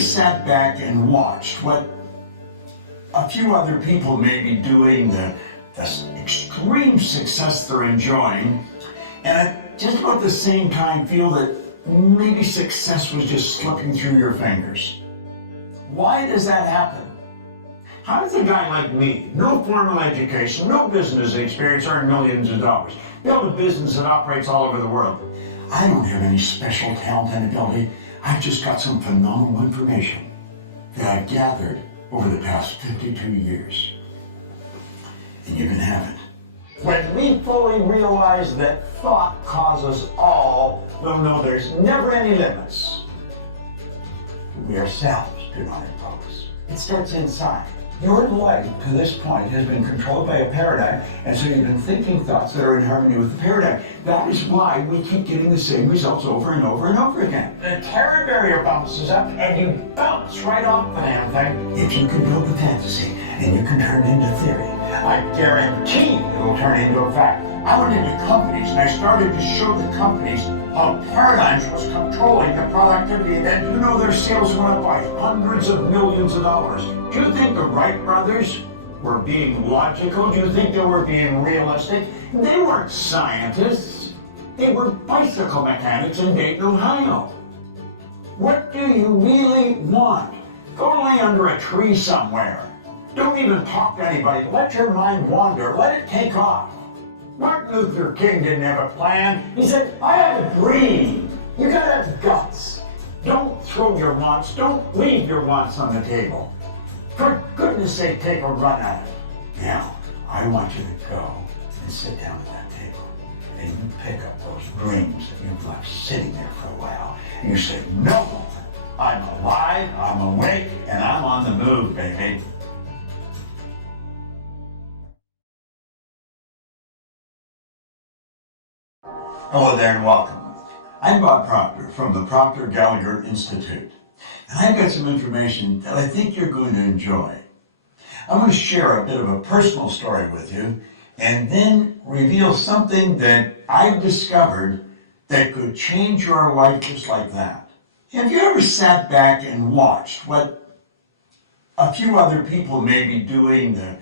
sat back and watched what a few other people may be doing, the extreme success they're enjoying, and at just about the same time feel that maybe success was just slipping through your fingers? Why does that happen? How does a guy like me, no formal education, no business experience, earn millions of dollars, build a business that operates all over the world? I don't have any special talent and ability. I've just got some phenomenal information that I've gathered over the past 52 years. And you can have it. When we fully realize that thought causes all, we'll know there's never any limits. We ourselves do not impose. It starts inside. Your life to this point has been controlled by a paradigm, and so you've been thinking thoughts that are in harmony with the paradigm. That is why we keep getting the same results over and over and over again. The terror barrier bounces up, and you bounce right off the damn thing. If you can build the fantasy, and you can turn it into theory, I guarantee it will turn into a fact. I went into companies, and I started to show the companies how paradigms was controlling the productivity, and then their sales went up by hundreds of millions of dollars. Do you think the Wright brothers were being logical? Do you think they were being realistic? They weren't scientists. They were bicycle mechanics in Dayton, Ohio. What do you really want? Go lay under a tree somewhere. Don't even talk to anybody. Let your mind wander. Let it take off. Martin Luther King didn't have a plan. He said, I have a dream. You gotta have guts. Don't throw your wants. Don't leave your wants on the table. For goodness sake, take a run at it. Now, I want you to go and sit down at that table. And you pick up those dreams that you've left sitting there for a while. And you say, no, I'm alive, I'm awake, and I'm on the move, baby. Hello there and welcome. I'm Bob Proctor from the Proctor Gallagher Institute, and I've got some information that I think you're going to enjoy. I'm going to share a bit of a personal story with you and then reveal something that I've discovered that could change your life just like that. Have you ever sat back and watched what a few other people may be doing, the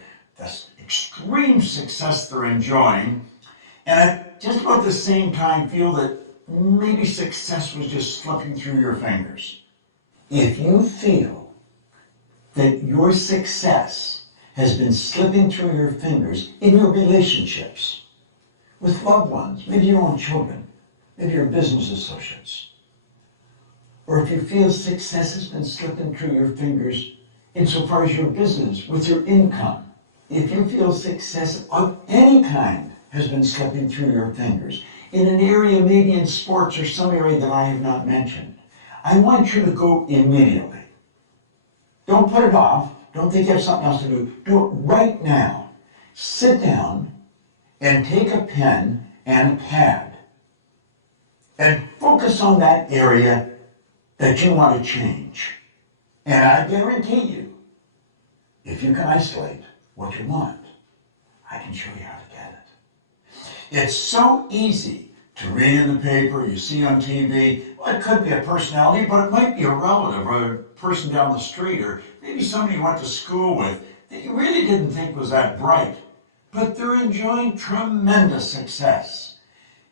extreme success they're enjoying, and at just about the same time feel that maybe success was just slipping through your fingers? If you feel that your success has been slipping through your fingers in your relationships with loved ones, maybe your own children, maybe your business associates, or if you feel success has been slipping through your fingers insofar as your business, with your income, if you feel success of any kind has been slipping through your fingers, in an area, maybe in sports or some area that I have not mentioned, I want you to go immediately. Don't put it off. Don't think you have something else to do. Do it right now. Sit down and take a pen and a pad and focus on that area that you want to change. And I guarantee you, if you can isolate what you want, I can show you how to get it. It's so easy to read in the paper, you see on TV. Well, it could be a personality, but it might be a relative or a person down the street, or maybe somebody you went to school with that you really didn't think was that bright, but they're enjoying tremendous success.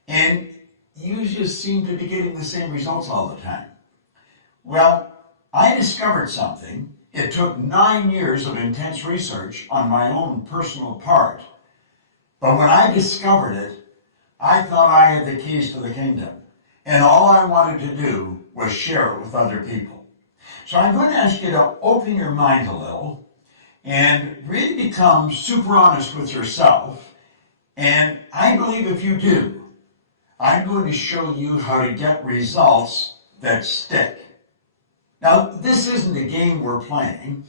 And you just seem to be getting the same results all the time. Well, I discovered something. It took 9 years of intense research on my own personal part. But when I discovered it, I thought I had the keys to the kingdom. And all I wanted to do was share it with other people. So I'm going to ask you to open your mind a little and really become super honest with yourself. And I believe if you do, I'm going to show you how to get results that stick. Now, this isn't a game we're playing.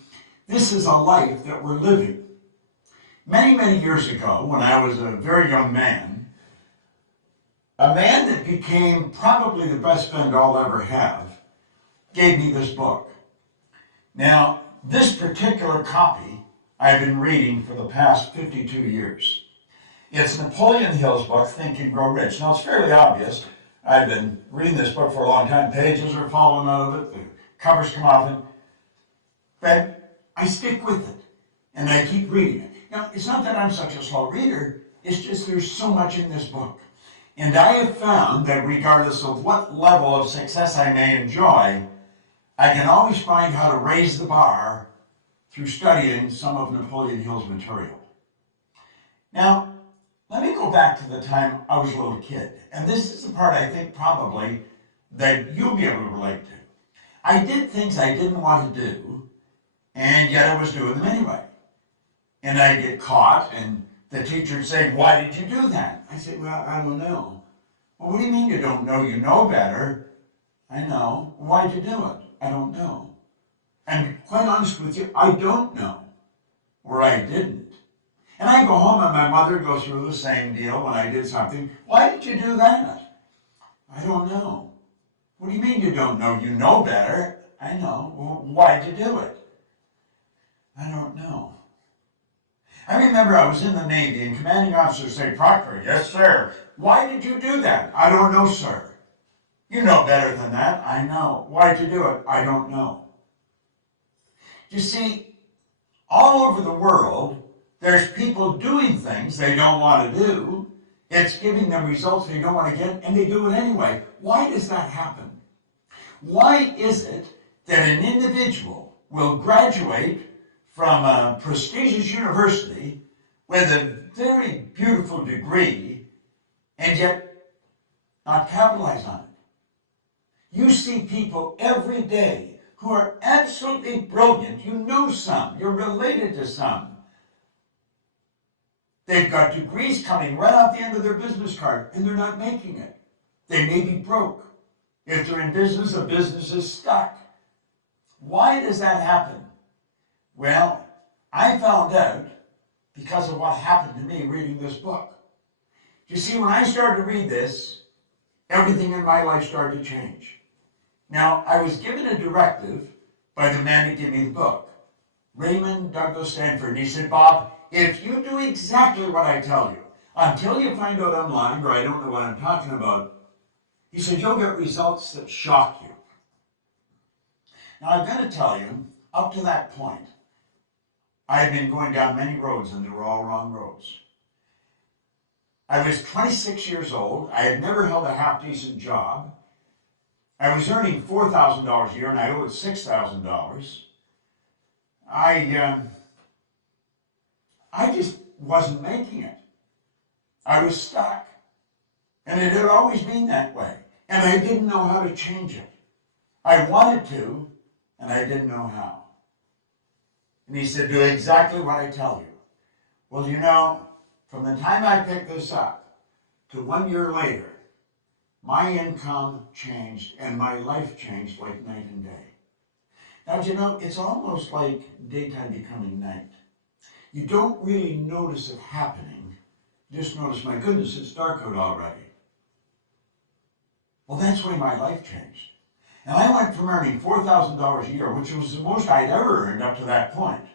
This is a life that we're living. Many, many years ago, when I was a very young man, a man that became probably the best friend I'll ever have gave me this book. Now, this particular copy I've been reading for the past 52 years. It's Napoleon Hill's book, Think and Grow Rich. Now, it's fairly obvious. I've been reading this book for a long time. Pages are falling out of it. The covers come off, and but I stick with it, and I keep reading it. Now, it's not that I'm such a slow reader, it's just there's so much in this book. And I have found that regardless of what level of success I may enjoy, I can always find how to raise the bar through studying some of Napoleon Hill's material. Now, let me go back to the time I was a little kid. And this is the part I think probably that you'll be able to relate to. I did things I didn't want to do, and yet I was doing them anyway. And I'd get caught, and the teacher would say, "Why did you do that?" I said, "Well, I don't know." "Well, what do you mean you don't know? You know better." "I know." "Why'd you do it?" "I don't know." And quite honest with you, I don't know, or I didn't. And I go home and my mother goes through the same deal when I did something. "Why did you do that?" "I don't know." "What do you mean you don't know? You know better." "I know." "Well, why'd you do it?" "I don't know." I remember I was in the Navy and commanding officer said, "Proctor." "Yes, sir." "Why did you do that?" "I don't know, sir." "You know better than that." "I know." "Why'd you do it?" "I don't know." You see, all over the world, there's people doing things they don't want to do. It's giving them results they don't want to get, and they do it anyway. Why does that happen? Why is it that an individual will graduate from a prestigious university with a very beautiful degree and yet not capitalize on it? You see people every day who are absolutely brilliant. You know some, you're related to some. They've got degrees coming right off the end of their business card, and they're not making it. They may be broke. If they're in business, the business is stuck. Why does that happen? Well, I found out because of what happened to me reading this book. You see, when I started to read this, everything in my life started to change. Now, I was given a directive by the man who gave me the book, Raymond Douglas Stanford, and he said, "Bob, if you do exactly what I tell you, until you find out I'm lying or I don't know what I'm talking about," he said, "you'll get results that shock you." Now, I've got to tell you, up to that point, I had been going down many roads, and they were all wrong roads. I was 26 years old. I had never held a half-decent job. I was earning $4,000 a year, and I owed $6,000. I just wasn't making it. I was stuck. And it had always been that way. And I didn't know how to change it. I wanted to, and I didn't know how. And he said, "Do exactly what I tell you." Well, you know, from the time I picked this up to 1 year later, my income changed and my life changed like night and day. Now, you know, it's almost like daytime becoming night. You don't really notice it happening. You just notice, my goodness, it's dark out already. Well, that's when my life changed. And I went from earning $4,000 a year, which was the most I'd ever earned up to that point,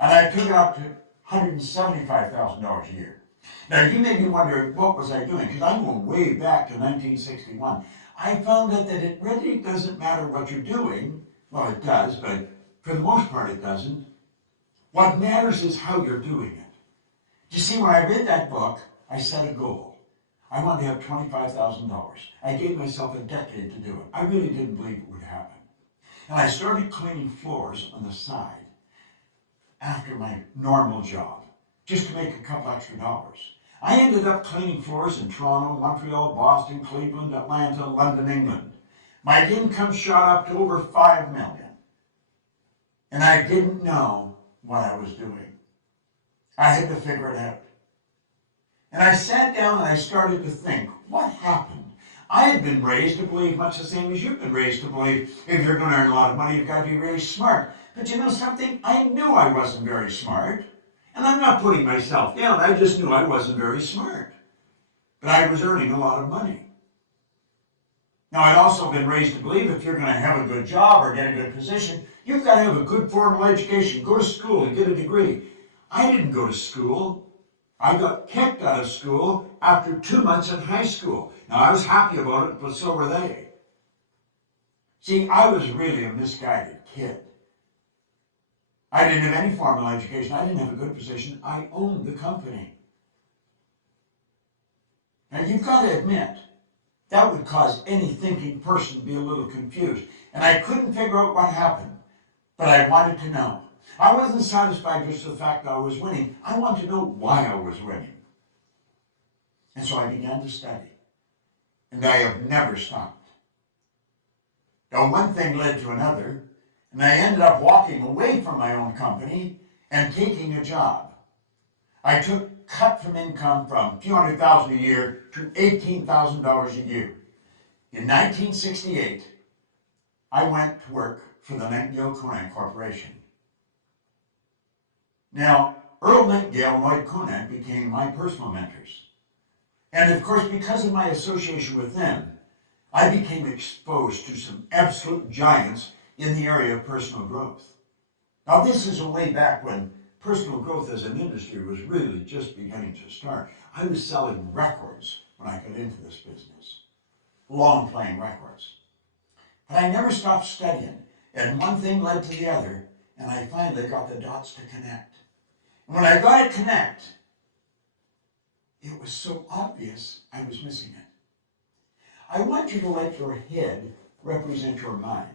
and I took it up to $175,000 a year. Now, you may be wondering, what was I doing? Because I'm going way back to 1961. I found out that it really doesn't matter what you're doing. Well, it does, but for the most part it doesn't. What matters is how you're doing it. You see, when I read that book, I set a goal. I wanted to have $25,000. I gave myself a decade to do it. I really didn't believe it would happen. And I started cleaning floors on the side after my normal job, just to make a couple extra dollars. I ended up cleaning floors in Toronto, Montreal, Boston, Cleveland, Atlanta, London, England. My income shot up to over $5 million. And I didn't know what I was doing. I had to figure it out. And I sat down and I started to think, what happened? I had been raised to believe much the same as you've been raised to believe. If you're going to earn a lot of money, you've got to be really smart. But you know something? I knew I wasn't very smart. And I'm not putting myself down. I just knew I wasn't very smart. But I was earning a lot of money. Now, I'd also been raised to believe if you're going to have a good job or get a good position, you've got to have a good formal education, go to school and get a degree. I didn't go to school. I got kicked out of school after 2 months in high school. Now, I was happy about it, but so were they. See, I was really a misguided kid. I didn't have any formal education. I didn't have a good position. I owned the company. Now, you've got to admit, that would cause any thinking person to be a little confused. And I couldn't figure out what happened, but I wanted to know. I wasn't satisfied just with the fact that I was winning. I wanted to know why I was winning. And so I began to study. And I have never stopped. Now, one thing led to another, and I ended up walking away from my own company and taking a job. I took cut from income from a few $100,000 a year to $18,000 a year. In 1968, I went to work for the Nightingale Conant Corporation. Now, Earl Nightingale and Lloyd Conant became my personal mentors. And of course, because of my association with them, I became exposed to some absolute giants in the area of personal growth. Now, this is a way back when personal growth as an industry was really just beginning to start. I was selling records when I got into this business, long playing records. But I never stopped studying, and one thing led to the other, and I finally got the dots to connect. And when I got it connect, it was so obvious I was missing it. I want you to let your head represent your mind.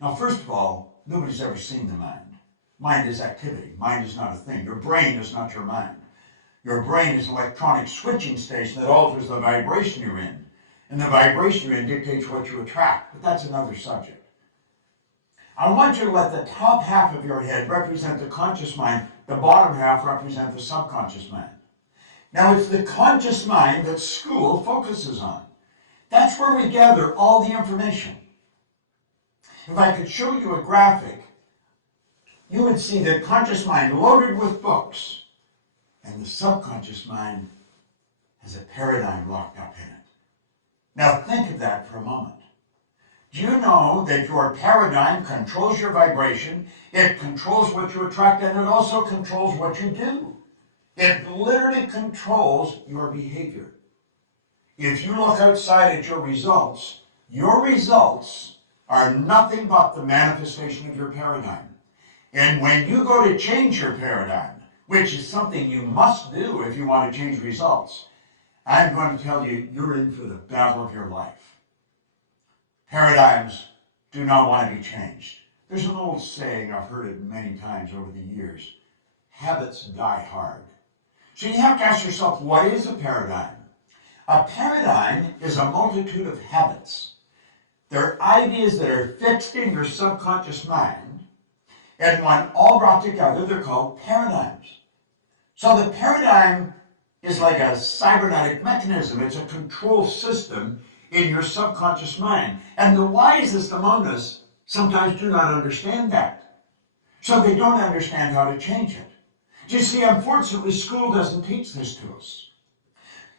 Now, first of all, nobody's ever seen the mind. Mind is activity. Mind is not a thing. Your brain is not your mind. Your brain is an electronic switching station that alters the vibration you're in. And the vibration you're in dictates what you attract. But that's another subject. I want you to let the top half of your head represent the conscious mind. The bottom half represent the subconscious mind. Now, it's the conscious mind that school focuses on. That's where we gather all the information. If I could show you a graphic, you would see the conscious mind loaded with books, and the subconscious mind has a paradigm locked up in it. Now think of that for a moment. Do you know that your paradigm controls your vibration, it controls what you attract, and it also controls what you do? It literally controls your behavior. If you look outside at your results are nothing but the manifestation of your paradigm. And when you go to change your paradigm, which is something you must do if you want to change results, I'm going to tell you, you're in for the battle of your life. Paradigms do not want to be changed. There's an old saying, I've heard it many times over the years, habits die hard. So you have to ask yourself, what is a paradigm? A paradigm is a multitude of habits. They're ideas that are fixed in your subconscious mind, and when all brought together, they're called paradigms. So the paradigm is like a cybernetic mechanism. It's a control system in your subconscious mind. And the wisest among us sometimes do not understand that. So they don't understand how to change it. You see, unfortunately, school doesn't teach this to us.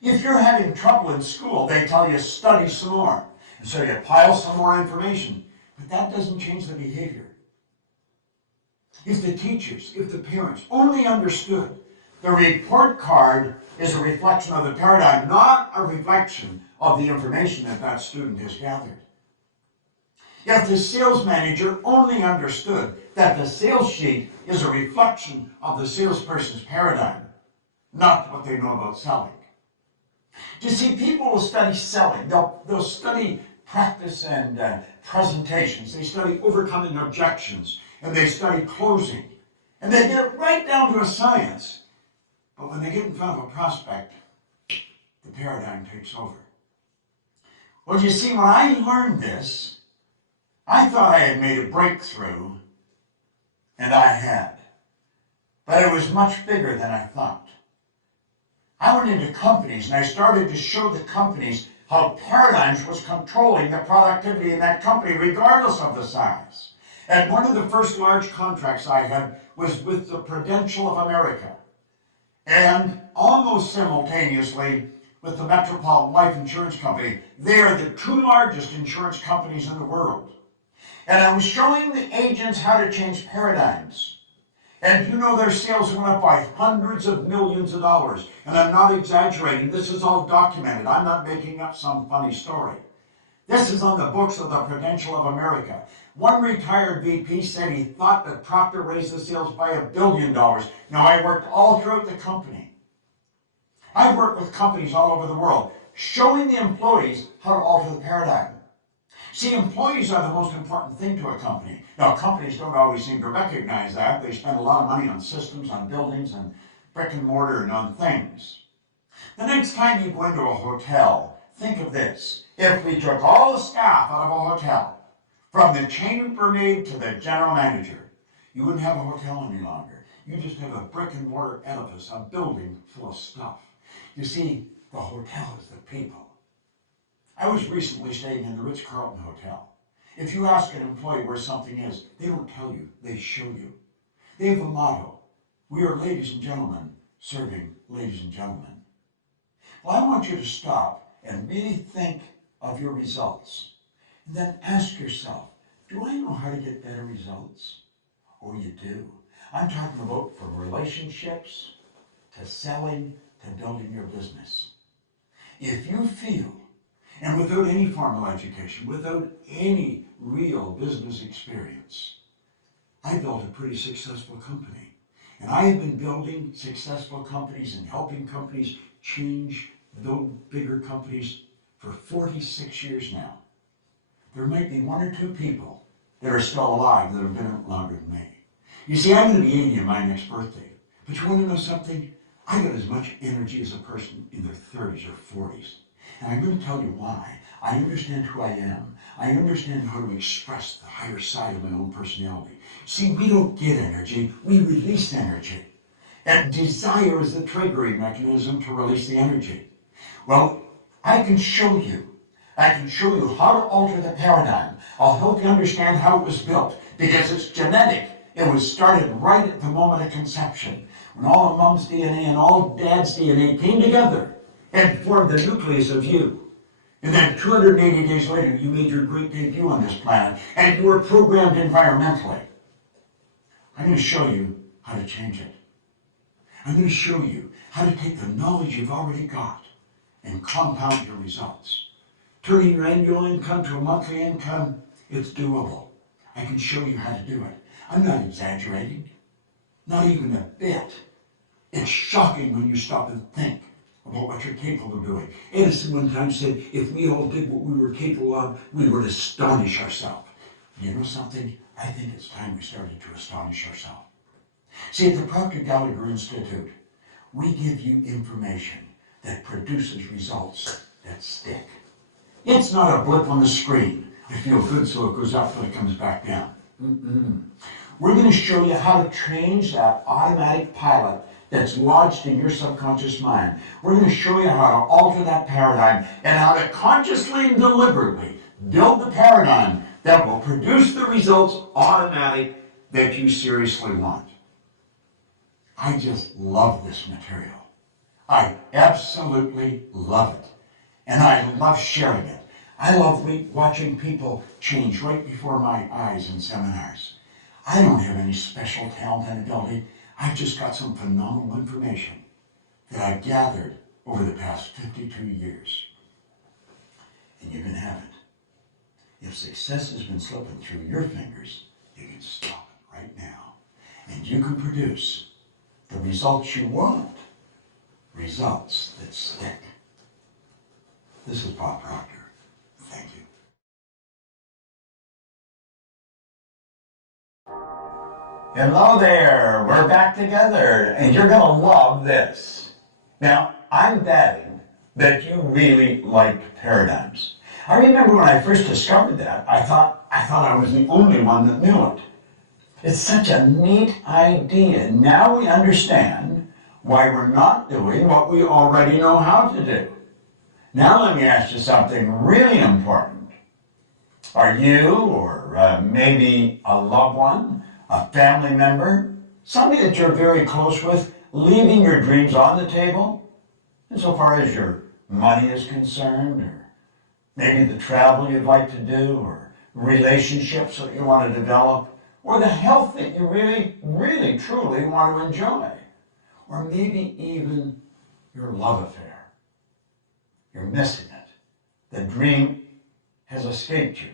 If you're having trouble in school, they tell you study some more. And so you pile some more information. But that doesn't change the behavior. If the teachers, if the parents only understood the report card is a reflection of the paradigm, not a reflection of the information that that student has gathered. If the sales manager only understood that the sales sheet is a reflection of the salesperson's paradigm, not what they know about selling. You see, people will study selling. They'll study practice and presentations. They study overcoming objections, and they study closing. And they get it right down to a science. But when they get in front of a prospect, the paradigm takes over. Well, you see, when I learned this, I thought I had made a breakthrough, and I had. But it was much bigger than I thought. I went into companies, and I started to show the companies how paradigms was controlling the productivity in that company, regardless of the size. And one of the first large contracts I had was with the Prudential of America. And almost simultaneously with the Metropolitan Life Insurance Company. They are the two largest insurance companies in the world. And I was showing the agents how to change paradigms. And you know, their sales went up by hundreds of millions of dollars. And I'm not exaggerating. This is all documented. I'm not making up some funny story. This is on the books of the Prudential of America. One retired VP said he thought that Proctor raised the sales by $1 billion. Now, I worked all throughout the company. I've worked with companies all over the world, showing the employees how to alter the paradigm. See, employees are the most important thing to a company. Now, companies don't always seem to recognize that. They spend a lot of money on systems, on buildings, and brick and mortar, and on things. The next time you go into a hotel, think of this. If we took all the staff out of a hotel, from the chambermaid to the general manager, you wouldn't have a hotel any longer. You just have a brick and mortar edifice, a building full of stuff. You see, the hotel is the people. I was recently staying in the Ritz-Carlton Hotel. If you ask an employee where something is, they don't tell you, they show you. They have a motto: we are ladies and gentlemen serving ladies and gentlemen. Well, I want you to stop and really think of your results. And then ask yourself, do I know how to get better results? Oh, you do. I'm talking about from relationships to selling to building your business. If you feel, and without any formal education, without any real business experience, I built a pretty successful company. And I have been building successful companies and helping companies change, build bigger companies for 46 years now. There might be one or two people that are still alive that have been it longer than me. You see, I'm going to be 80 on my next birthday. But you want to know something? I got as much energy as a person in their 30s or 40s. And I'm going to tell you why. I understand who I am. I understand how to express the higher side of my own personality. See, we don't get energy, we release energy. And desire is the triggering mechanism to release the energy. Well, I can show you. I can show you how to alter the paradigm. I'll help you understand how it was built, because it's genetic. It was started right at the moment of conception, when all of mom's DNA and all dad's DNA came together and formed the nucleus of you. And then 280 days later, you made your great debut on this planet, and you were programmed environmentally. I'm going to show you how to change it. I'm going to show you how to take the knowledge you've already got and compound your results. Turning your annual income to a monthly income, it's doable. I can show you how to do it. I'm not exaggerating, not even a bit. It's shocking when you stop and think about what you're capable of doing. Edison one time said, if we all did what we were capable of, we would astonish ourselves. You know something? I think it's time we started to astonish ourselves. See, at the Proctor Gallagher Institute, we give you information that produces results that stick. It's not a blip on the screen. I feel good, so it goes up and it comes back down. We're going to show you how to change that automatic pilot that's lodged in your subconscious mind. We're going to show you how to alter that paradigm and how to consciously and deliberately build the paradigm that will produce the results automatic that you seriously want. I just love this material. I absolutely love it. And I love sharing it. I love watching people change right before my eyes in seminars. I don't have any special talent and ability. I've just got some phenomenal information that I've gathered over the past 52 years. And you can have it. If success has been slipping through your fingers, you can stop it right now. And you can produce the results you want. Results that stick. This is Bob Proctor. Thank you. Hello there. We're back together, and you're going to love this. Now, I'm betting that you really liked paradigms. I remember when I first discovered that, I thought I was the only one that knew it. It's such a neat idea. Now we understand why we're not doing what we already know how to do. Now let me ask you something really important. Are you, or maybe a loved one, a family member, somebody that you're very close with, leaving your dreams on the table? Insofar as your money is concerned, or maybe the travel you'd like to do, or relationships that you want to develop, or the health that you really, really, truly want to enjoy, or maybe even your love affair. You're missing it. The dream has escaped you.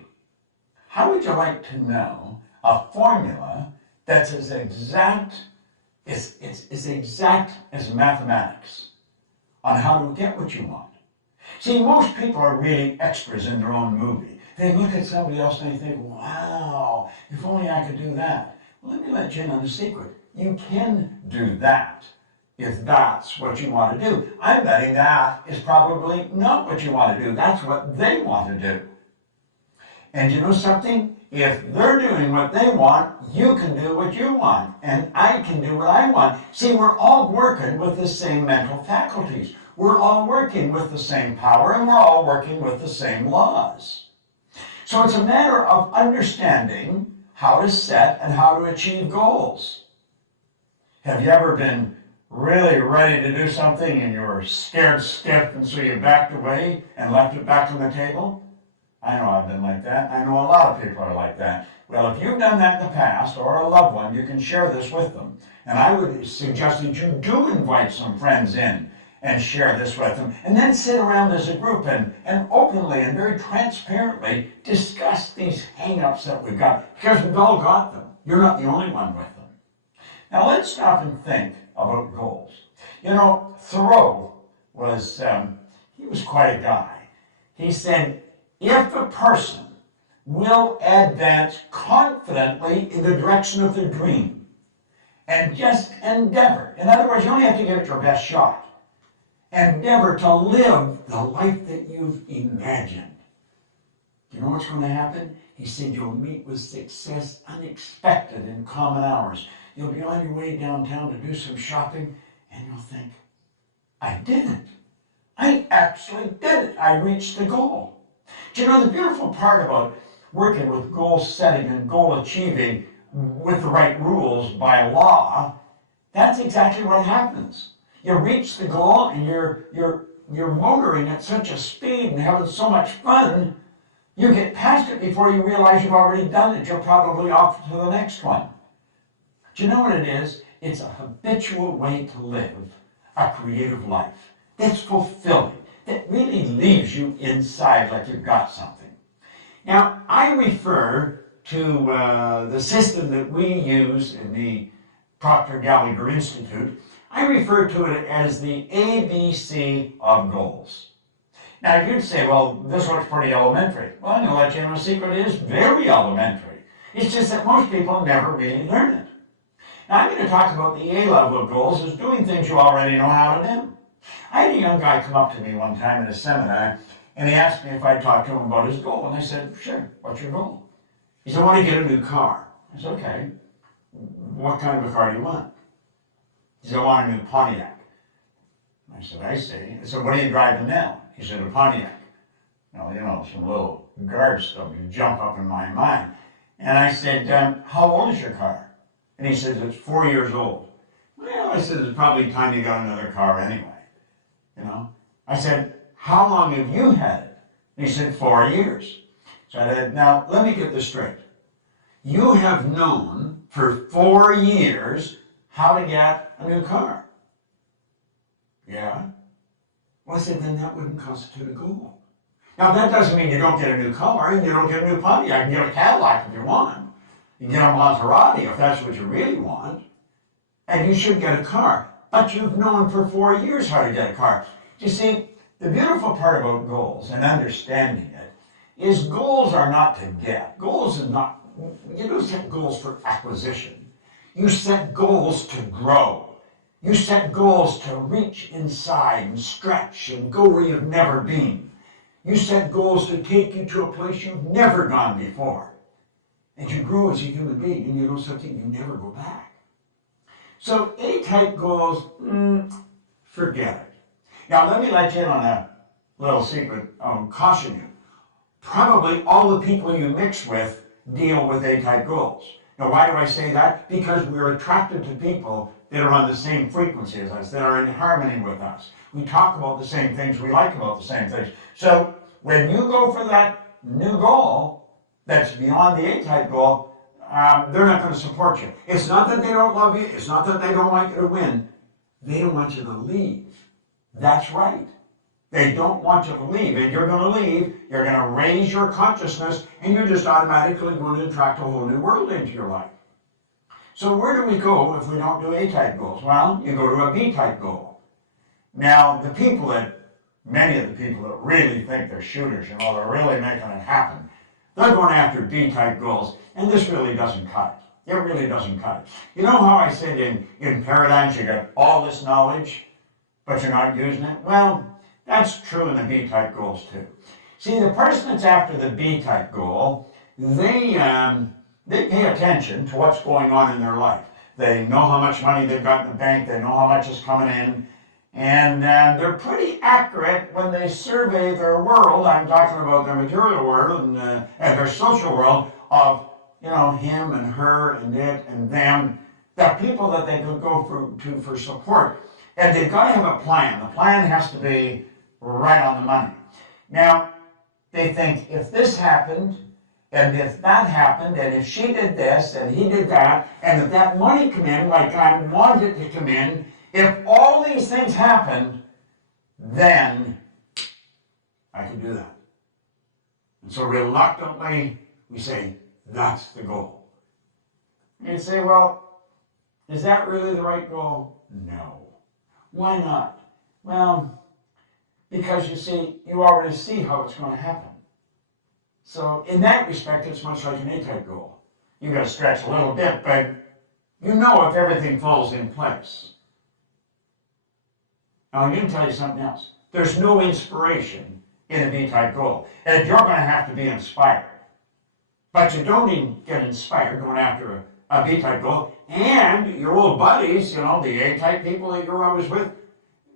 How would you like to know a formula that's as exact as exact as mathematics on how to get what you want? See, most people are really extras in their own movie. They look at somebody else and they think, wow, if only I could do that. Well, let me let you in on the secret. You can do that if that's what you want to do. I'm betting that is probably not what you want to do. That's what they want to do. And you know something? If they're doing what they want, you can do what you want. And I can do what I want. See, we're all working with the same mental faculties. We're all working with the same power, and we're all working with the same laws. So it's a matter of understanding how to set and how to achieve goals. Have you ever been really ready to do something and you were scared stiff and so you backed away and left it back on the table? I know I've been like that. I know a lot of people are like that. Well, if you've done that in the past, or a loved one, you can share this with them. And I would suggest that you do invite some friends in and share this with them, and then sit around as a group and openly and very transparently discuss these hang-ups that we've got, because we've all got them. You're not the only one with them. Now let's stop and think about goals. You know, Thoreau was, he was quite a guy. He said, if a person will advance confidently in the direction of their dream and just endeavor, in other words, you only have to give it your best shot, endeavor to live the life that you've imagined. Do you know what's going to happen? He said you'll meet with success unexpected in common hours. You'll be on your way downtown to do some shopping, and you'll think, I did it. I actually did it. I reached the goal. Do you know the beautiful part about working with goal setting and goal achieving with the right rules by law? That's exactly what happens. You reach the goal and you're motoring at such a speed and having so much fun, you get past it before you realize you've already done it. You're probably off to the next one. Do you know what it is? It's a habitual way to live a creative life that's fulfilling, that really leaves you inside like you've got something. Now, I refer to the system that we use in the Proctor Gallagher Institute. I refer to it as the ABC of goals. Now, you'd say, well, this looks pretty elementary. Well, I'm going to let you know a secret. It is very elementary. It's just that most people never really learn it. Now, I'm going to talk about the A level of goals as doing things you already know how to do. I had a young guy come up to me one time in a seminar, and he asked me if I'd talk to him about his goal. And I said, sure, what's your goal? He said, I want to get a new car. I said, okay, what kind of a car do you want? He said, I want a new Pontiac. I said, I see. I said, what are you driving now? He said, a Pontiac. Now, you know, some little guard stuff would jump up in my mind. And I said, how old is your car? And he said, it's 4 years old. Well, I said, it's probably time you got another car anyway. You know? I said, how long have you had it? And he said, 4 years. So I said, now, let me get this straight. You have known for 4 years how to get a new car. Yeah? Well, I said, then that wouldn't constitute a goal. Now, that doesn't mean you don't get a new car and you don't get a new Pontiac. You can get a Cadillac if you want. You can get a Maserati if that's what you really want. And you should get a car. But you've known for 4 years how to get a car. You see, the beautiful part about goals and understanding it is goals are not to get. Goals are not, you don't set goals for acquisition. You set goals to grow. You set goals to reach inside and stretch and go where you've never been. You set goals to take you to a place you've never gone before. And you grow as a human being, and you know something, you never go back. So A-type goals, forget it. Now let me let you in on a little secret, caution you. Probably all the people you mix with deal with A-type goals. Now why do I say that? Because we're attracted to people that are on the same frequency as us, that are in harmony with us. We talk about the same things, we like about the same things. So when you go for that new goal that's beyond the A-type goal, they're not going to support you. It's not that they don't love you, it's not that they don't want you to win. They don't want you to leave. That's right. They don't want you to leave, and you're going to leave. You're going to raise your consciousness, and you're just automatically going to attract a whole new world into your life. So where do we go if we don't do A-type goals? Well, you go to a B-type goal. Now, many of the people that really think they're shooters, they're really making it happen, they're going after B-type goals, and this really doesn't cut it. It really doesn't cut it. You know how I said in paradigms you get all this knowledge, but you're not using it? Well, that's true in the B-type goals too. See, the person that's after the B-type goal, they pay attention to what's going on in their life. They know how much money they've got in the bank, they know how much is coming in, and they're pretty accurate when they survey their world. I'm talking about their material world and their social world of, him and her and it and them, the people that they could go to for support. And they've got to have a plan. The plan has to be right on the money. Now, they think if this happened, and if that happened, and if she did this, and he did that, and if that money come in like I want it to come in, if all these things happened, then I can do that. And so reluctantly, we say, that's the goal. And you say, well, is that really the right goal? No. Why not? Well, because you already see how it's going to happen. So in that respect, it's much like an A-type goal. You've got to stretch a little bit, but you know if everything falls in place. Now, I'm going to tell you something else. There's no inspiration in a B-type goal. And you're going to have to be inspired. But you don't even get inspired going after a B-type goal. And your old buddies, the A-type people that you're always with,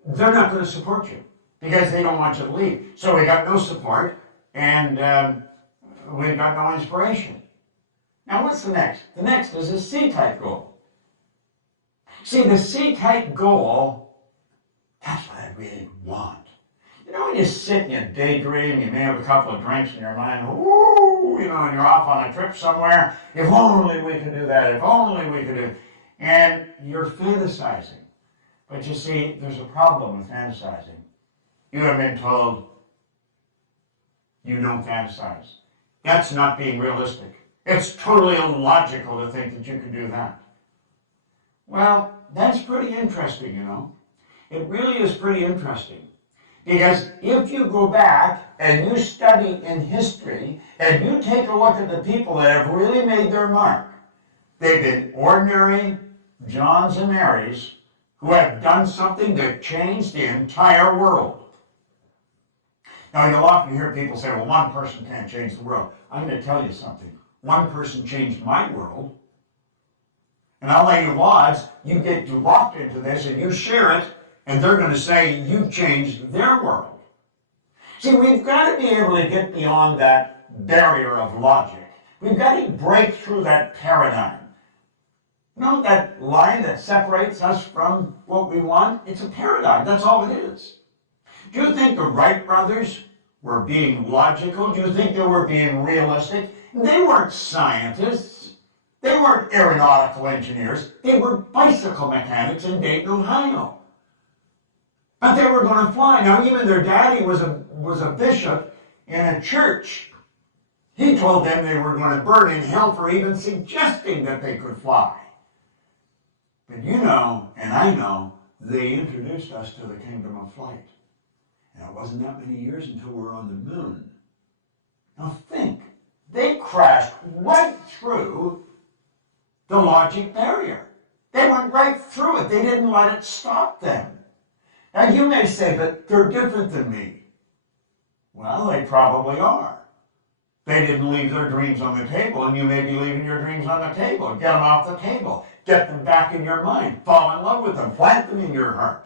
they're not going to support you because they don't want you to leave. So we got no support, and we've got no inspiration. Now, what's the next? The next is a C-type goal. See, the C-type goal, that's what I really want. When you sit and you daydream, you may have a couple of drinks in your mind, woo, and you're off on a trip somewhere. If only we could do that, if only we could do it. And you're fantasizing. But you see, there's a problem with fantasizing. You have been told you don't fantasize. That's not being realistic. It's totally illogical to think that you can do that. Well, that's pretty interesting, It really is pretty interesting. Because if you go back and you study in history and you take a look at the people that have really made their mark, they've been ordinary Johns and Marys who have done something that changed the entire world. Now, you'll often hear people say, well, one person can't change the world. I'm going to tell you something. One person changed my world. And I'll lay you odds, you get locked into this and you share it, and they're going to say you've changed their world. See, we've got to be able to get beyond that barrier of logic. We've got to break through that paradigm. That line that separates us from what we want? It's a paradigm. That's all it is. Do you think the Wright brothers were being logical? Do you think they were being realistic? They weren't scientists. They weren't aeronautical engineers. They were bicycle mechanics in Dayton, Ohio. But they were going to fly. Now, even their daddy was a bishop in a church. He told them they were going to burn in hell for even suggesting that they could fly. But and I know, they introduced us to the kingdom of flight. And it wasn't that many years until we were on the moon. Now think, they crashed right through the logic barrier. They went right through it. They didn't let it stop them. Now you may say, but they're different than me. Well, they probably are. They didn't leave their dreams on the table, and you may be leaving your dreams on the table. Get them off the table. Get them back in your mind. Fall in love with them. Plant them in your heart.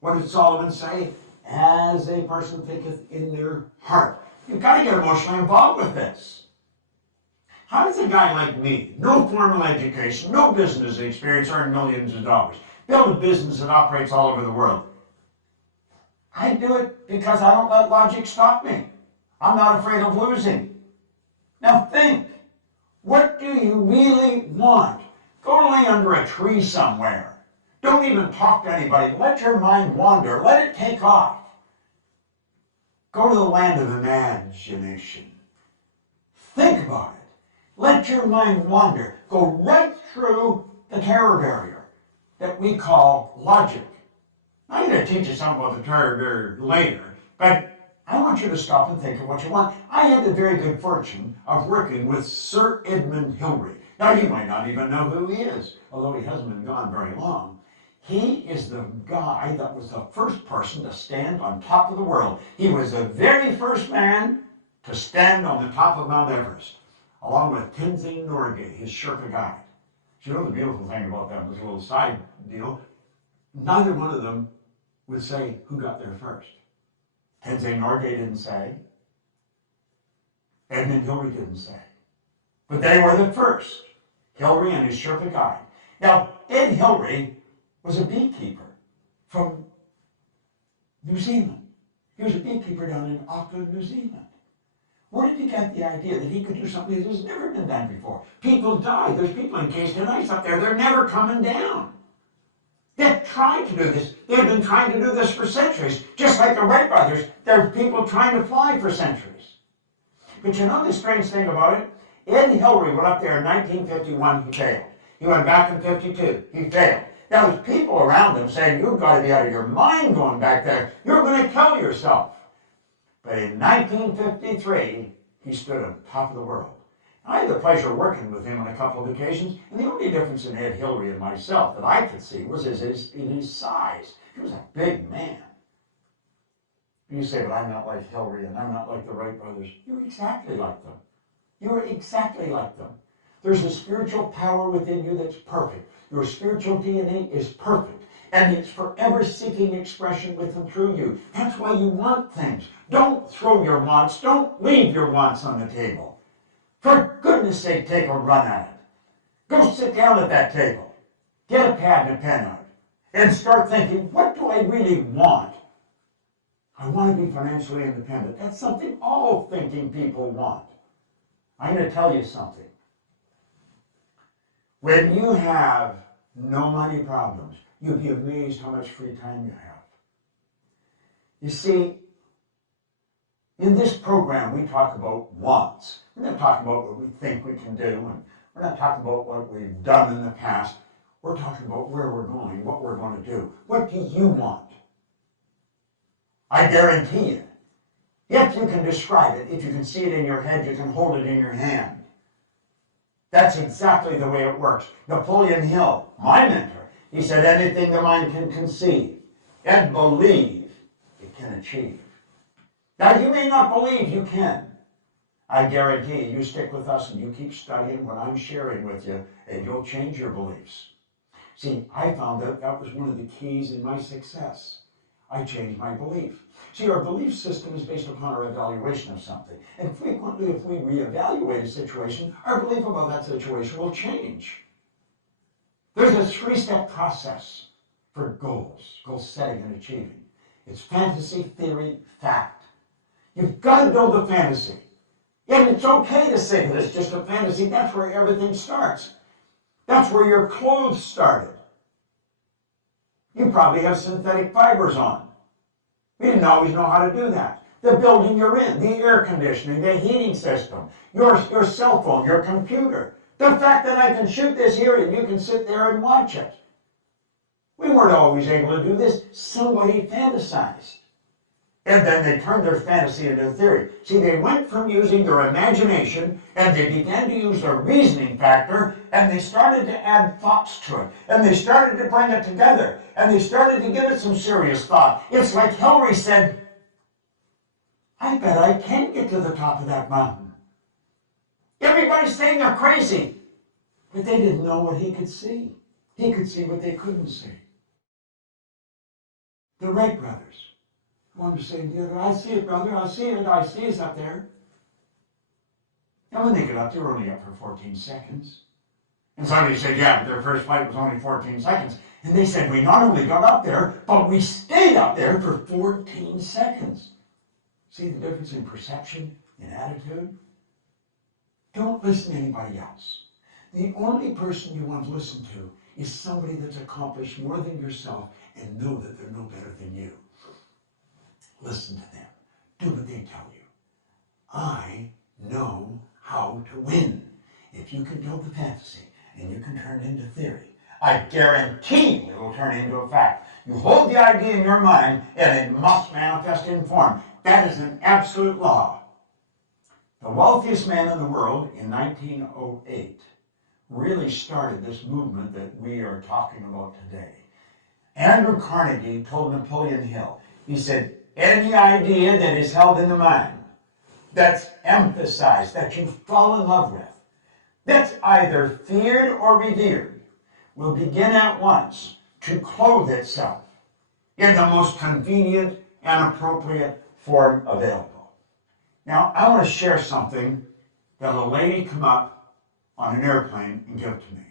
What did Solomon say? As a person thinketh in their heart. You've got to get emotionally involved with this. How does a guy like me, no formal education, no business experience, earn millions of dollars, build a business that operates all over the world? I do it because I don't let logic stop me. I'm not afraid of losing. Now think, what do you really want? Go lay under a tree somewhere. Don't even talk to anybody. Let your mind wander. Let it take off. Go to the land of imagination. Think about it. Let your mind wander. Go right through the terror barrier that we call logic. I'm going to teach you something about the terror barrier later, but I want you to stop and think of what you want. I had the very good fortune of working with Sir Edmund Hillary. Now, you might not even know who he is, although he hasn't been gone very long. He is the guy that was the first person to stand on top of the world. He was the very first man to stand on the top of Mount Everest, along with Tenzing Norgay, his Sherpa guide. You know the beautiful thing about that, this little side deal, neither one of them would say who got there first. Tenzing Norgay didn't say. Edmund Hillary didn't say. But they were the first, Hillary and his Sherpa guide. Now, Ed Hillary was a beekeeper from New Zealand. He was a beekeeper down in Auckland, New Zealand. Where did he get the idea that he could do something that has never been done before? People die. There's people encased in ice up there. They're never coming down. They've tried to do this. They've been trying to do this for centuries. Just like the Wright brothers, there's people trying to fly for centuries. But you know the strange thing about it? Ed Hillary went up there in 1951, he failed. He went back in 52, he failed. Now there's people around him saying, you've got to be out of your mind going back there. You're going to kill yourself. But in 1953, he stood on top of the world. I had the pleasure of working with him on a couple of occasions, and the only difference in Ed Hillary and myself that I could see was in his size. He was a big man. You say, but I'm not like Hillary, and I'm not like the Wright brothers. You're exactly like them. You're exactly like them. There's a spiritual power within you that's perfect. Your spiritual DNA is perfect, and it's forever seeking expression with and through you. That's why you want things. Don't throw your wants. Don't leave your wants on the table. For goodness sake, take a run at it. Go sit down at that table. Get a pad and a pen out, and start thinking, what do I really want? I want to be financially independent. That's something all thinking people want. I'm going to tell you something. When you have no money problems, you'll be amazed how much free time you have. You see, in this program, we talk about wants. We're not talking about what we think we can do, and we're not talking about what we've done in the past. We're talking about where we're going, what we're going to do. What do you want? I guarantee you, if you can describe it, if you can see it in your head, you can hold it in your hand. That's exactly the way it works. Napoleon Hill, my mentor, he said anything the mind can conceive and believe, it can achieve. Now, you may not believe you can. I guarantee you stick with us and you keep studying what I'm sharing with you, and you'll change your beliefs. See, I found that was one of the keys in my success. I changed my belief. See, our belief system is based upon our evaluation of something. And frequently, if we reevaluate a situation, our belief about that situation will change. There's a three-step process for goals, goal setting and achieving. It's fantasy, theory, fact. You've got to build the fantasy. And it's okay to say that it's just a fantasy. That's where everything starts. That's where your clothes started. You probably have synthetic fibers on. We didn't always know how to do that. The building you're in, the air conditioning, the heating system, your cell phone, your computer. The fact that I can shoot this here and you can sit there and watch it. We weren't always able to do this. Somebody fantasized. And then they turned their fantasy into theory. See, they went from using their imagination and they began to use their reasoning factor, and they started to add thoughts to it. And they started to bring it together. And they started to give it some serious thought. It's like Hillary said, I bet I can get to the top of that mountain. Everybody's saying they're crazy. But they didn't know what he could see. He could see what they couldn't see. The Wright brothers. One was saying to the other, I see it, brother, I see it, I see it's up there. And when they got up, they were only up for 14 seconds. And somebody said, yeah, but their first flight was only 14 seconds. And they said, we not only got up there, but we stayed up there for 14 seconds. See the difference in perception, in attitude? Don't listen to anybody else. The only person you want to listen to is somebody that's accomplished more than yourself and know that they're no better than you. Listen to them. do what they tell you. I know how to win. If you can build the fantasy and you can turn it into theory, I guarantee it will turn into a fact. You hold the idea in your mind and it must manifest in form. That is an absolute law. The wealthiest man in the world in 1908 really started this movement that we are talking about today. Andrew Carnegie told Napoleon Hill, he said, any idea that is held in the mind, that's emphasized, that you fall in love with, that's either feared or revered, will begin at once to clothe itself in the most convenient and appropriate form available. Now, I want to share something that a lady come up on an airplane and give to me.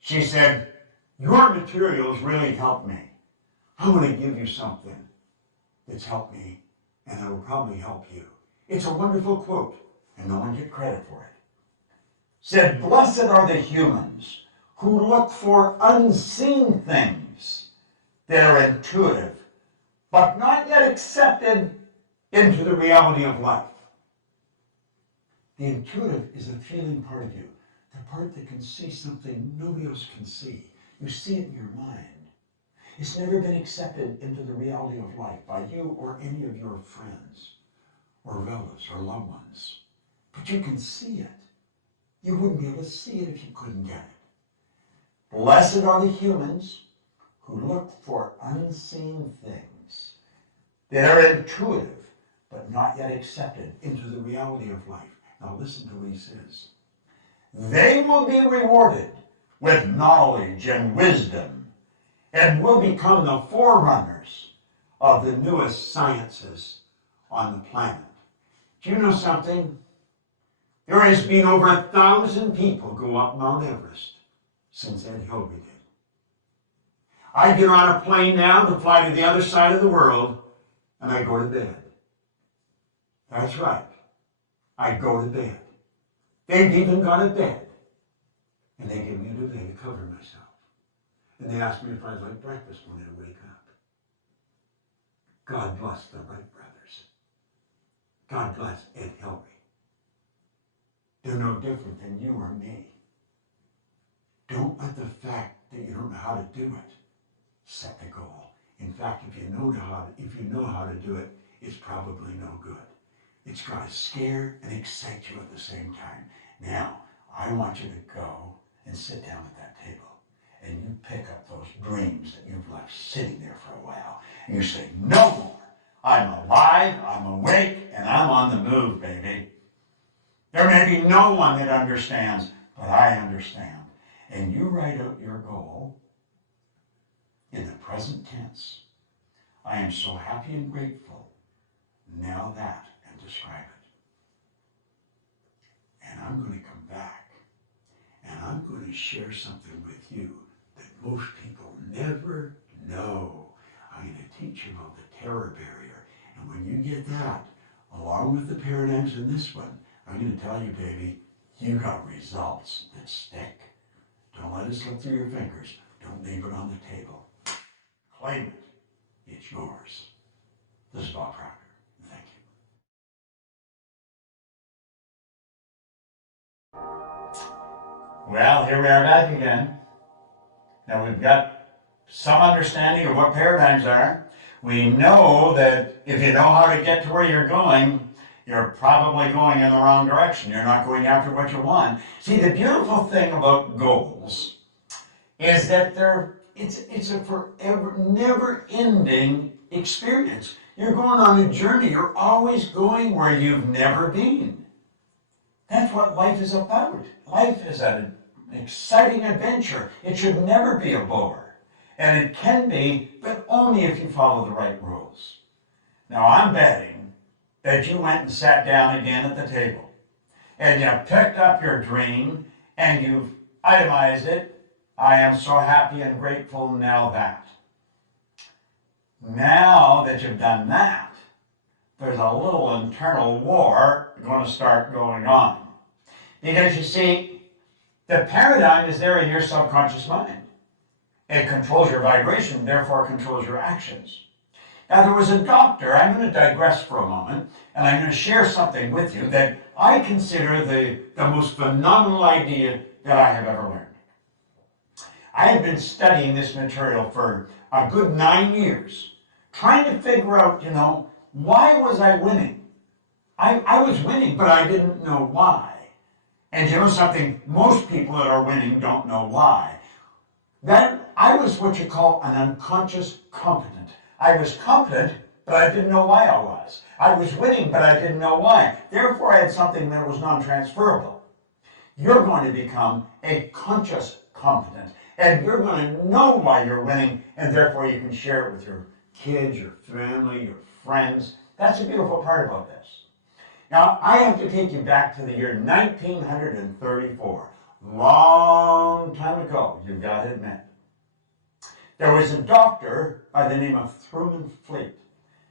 She said, your materials really helped me. I want to give you something that's helped me and that will probably help you. It's a wonderful quote, and no one get credit for it. Said, blessed are the humans who look for unseen things that are intuitive, but not yet accepted into the reality of life. The intuitive is a feeling part of you, the part that can see something nobody else can see. You see it in your mind. It's never been accepted into the reality of life by you or any of your friends or relatives or loved ones. But you can see it. You wouldn't be able to see it if you couldn't get it. Blessed are the humans who look for unseen things that are intuitive, but not yet accepted into the reality of life. Now listen to what he says. They will be rewarded with knowledge and wisdom and will become the forerunners of the newest sciences on the planet. Do you know something? There has been over 1,000 people go up Mount Everest since Ed Hillary did. I get on a plane now to fly to the other side of the world, and I go to bed. That's right. I go to bed. They've even got a bed, and they give me a duvet to cover myself. And they ask me if I'd like breakfast when I wake up. God bless the Wright brothers. God bless Ed Hillary. They're no different than you or me. Don't let the fact that you don't know how to do it set the goal. In fact, if you know how to do it, it's probably no good. It's got to scare and excite you at the same time. Now, I want you to go and sit down at that table, and you pick up those dreams that you've left sitting there for a while, and you say, no more. I'm alive, I'm awake, and I'm on the move, baby. There may be no one that understands, but I understand. And you write out your goal in the present tense. I am so happy and grateful. Now that, and describe it. And I'm going to come back, and I'm going to share something with you that most people never know. I'm going to teach you about the terror barrier. And when you get that, along with the paradigms in this one, I'm going to tell you, baby, you got results that stick. Don't let it slip through your fingers. Don't leave it on the table. Claim it. It's yours. This is Bob Proctor. Thank you. Well, here we are back again. Now we've got some understanding of what paradigms are. We know that if you know how to get to where you're going, you're probably going in the wrong direction. You're not going after what you want. See, the beautiful thing about goals is that it's a forever, never-ending experience. You're going on a journey. You're always going where you've never been. That's what life is about. Life is an exciting adventure. It should never be a bore. And it can be, but only if you follow the right rules. Now, I'm betting that you went and sat down again at the table, and you picked up your dream, and you've itemized it. I am so happy and grateful now that. Now that you've done that, there's a little internal war going to start going on. Because you see, the paradigm is there in your subconscious mind. It controls your vibration, therefore controls your actions. Now, there was a doctor, I'm going to digress for a moment, and I'm going to share something with you that I consider the most phenomenal idea that I have ever learned. I have been studying this material for a good 9 years, trying to figure out, why was I winning? I was winning, but I didn't know why. And you know something? Most people that are winning don't know why. Then I was what you call an unconscious competent. I was competent, but I didn't know why I was. I was winning, but I didn't know why. Therefore, I had something that was non-transferable. You're going to become a conscious competent, and you're going to know why you're winning, and therefore you can share it with your kids, your family, your friends. That's the beautiful part about this. Now, I have to take you back to the year 1934. Long time ago, you've got to admit. There was a doctor by the name of Truman Fleet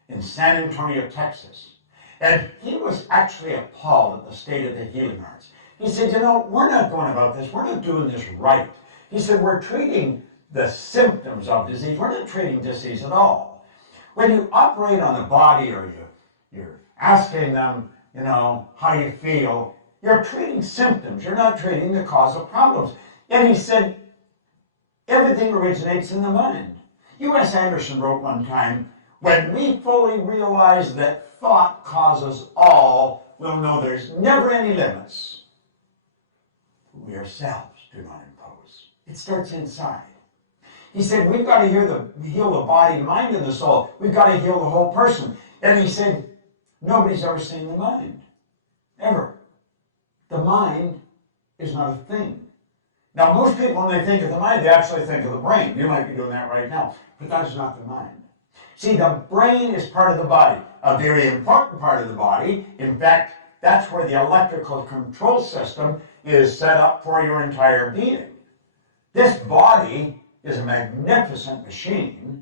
in San Antonio, Texas. And he was actually appalled at the state of the healing arts. He said, we're not going about this. We're not doing this right. He said, we're treating the symptoms of disease. We're not treating disease at all. When you operate on the body or you're asking them, how you feel, you're treating symptoms. You're not treating the cause of problems. And he said, everything originates in the mind. U.S. Anderson wrote one time, when we fully realize that thought causes all, we'll know there's never any limits. We ourselves do not impose. It starts inside. He said, we've got to heal the body, mind, and the soul. We've got to heal the whole person. And he said, nobody's ever seen the mind. Ever. The mind is not a thing. Now, most people, when they think of the mind, they actually think of the brain. You might be doing that right now. But that is not the mind. See, the brain is part of the body, a very important part of the body. In fact, that's where the electrical control system is set up for your entire being. This body is a magnificent machine.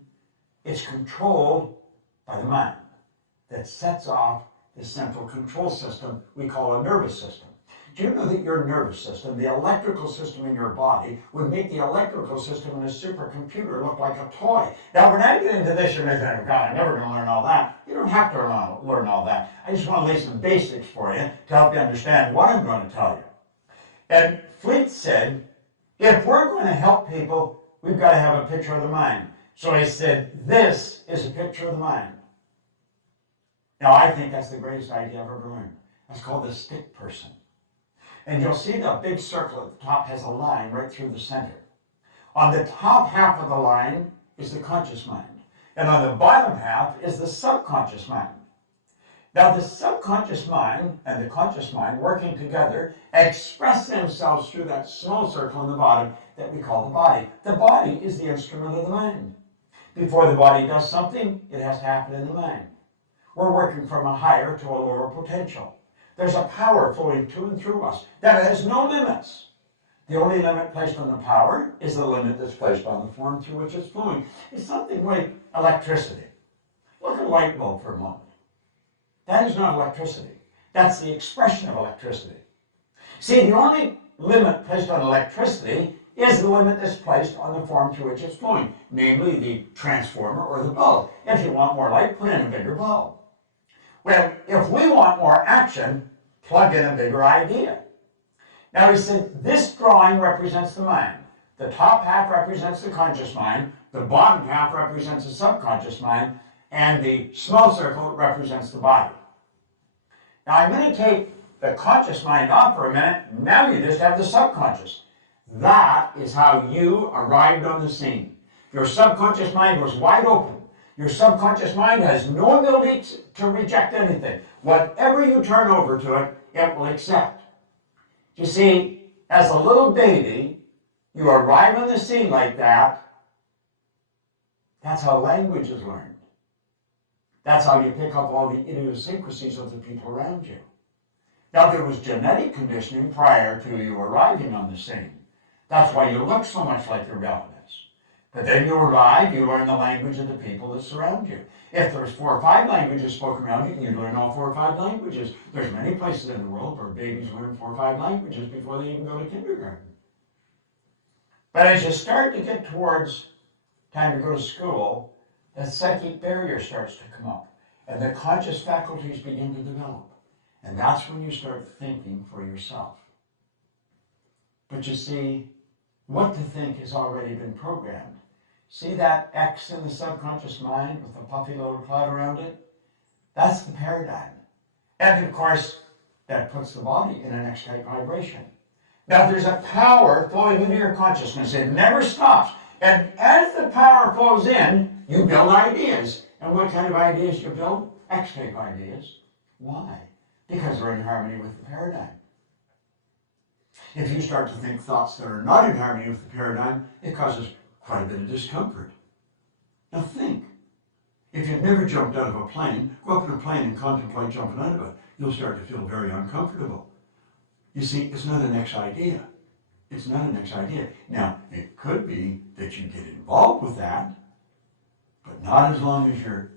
It's controlled by the mind that sets off the central control system we call a nervous system. Do you know that your nervous system, the electrical system in your body, would make the electrical system in a supercomputer look like a toy? Now, when I get into this, you're going to think, God, I'm never going to learn all that. You don't have to learn all that. I just want to lay some basics for you to help you understand what I'm going to tell you. And Fleet said, if we're going to help people, we've got to have a picture of the mind. So he said, this is a picture of the mind. Now, I think that's the greatest idea I've ever learned. That's called the stick person. And you'll see the big circle at the top has a line right through the center. On the top half of the line is the conscious mind. And on the bottom half is the subconscious mind. Now, the subconscious mind and the conscious mind working together express themselves through that small circle on the bottom that we call the body. The body is the instrument of the mind. Before the body does something, it has to happen in the mind. We're working from a higher to a lower potential. There's a power flowing to and through us that has no limits. The only limit placed on the power is the limit that's placed on the form through which it's flowing. It's something like electricity. Look at a light bulb for a moment. That is not electricity. That's the expression of electricity. See, the only limit placed on electricity is the limit that's placed on the form through which it's flowing, namely the transformer or the bulb. If you want more light, put in a bigger bulb. Well, if we want more action, plug in a bigger idea. Now he said, this drawing represents the mind. The top half represents the conscious mind, the bottom half represents the subconscious mind, and the small circle represents the body. Now I'm going to take the conscious mind off for a minute. Now you just have the subconscious. That is how you arrived on the scene. Your subconscious mind was wide open. Your subconscious mind has no ability to reject anything. Whatever you turn over to it, it will accept. You see, as a little baby, you arrive on the scene like that. That's how language is learned. That's how you pick up all the idiosyncrasies of the people around you. Now, there was genetic conditioning prior to you arriving on the scene. That's why you look so much like your relatives. But then you arrive, you learn the language of the people that surround you. If there's 4 or 5 languages spoken around you, you learn all 4 or 5 languages. There's many places in the world where babies learn 4 or 5 languages before they even go to kindergarten. But as you start to get towards time to go to school, the psychic barrier starts to come up, and the conscious faculties begin to develop. And that's when you start thinking for yourself. But you see, what to think has already been programmed. See that X in the subconscious mind with the puffy little cloud around it? That's the paradigm. And of course, that puts the body in an X-type vibration. Now there's a power flowing into your consciousness. It never stops. And as the power flows in, you build ideas. And what kind of ideas you build? X-type ideas. Why? Because they're in harmony with the paradigm. If you start to think thoughts that are not in harmony with the paradigm, it causes quite a bit of discomfort. Now think. If you've never jumped out of a plane, go up in a plane and contemplate jumping out of it. You'll start to feel very uncomfortable. You see, it's not an X idea. It's not an X idea. Now, it could be that you get involved with that, but not as long as you're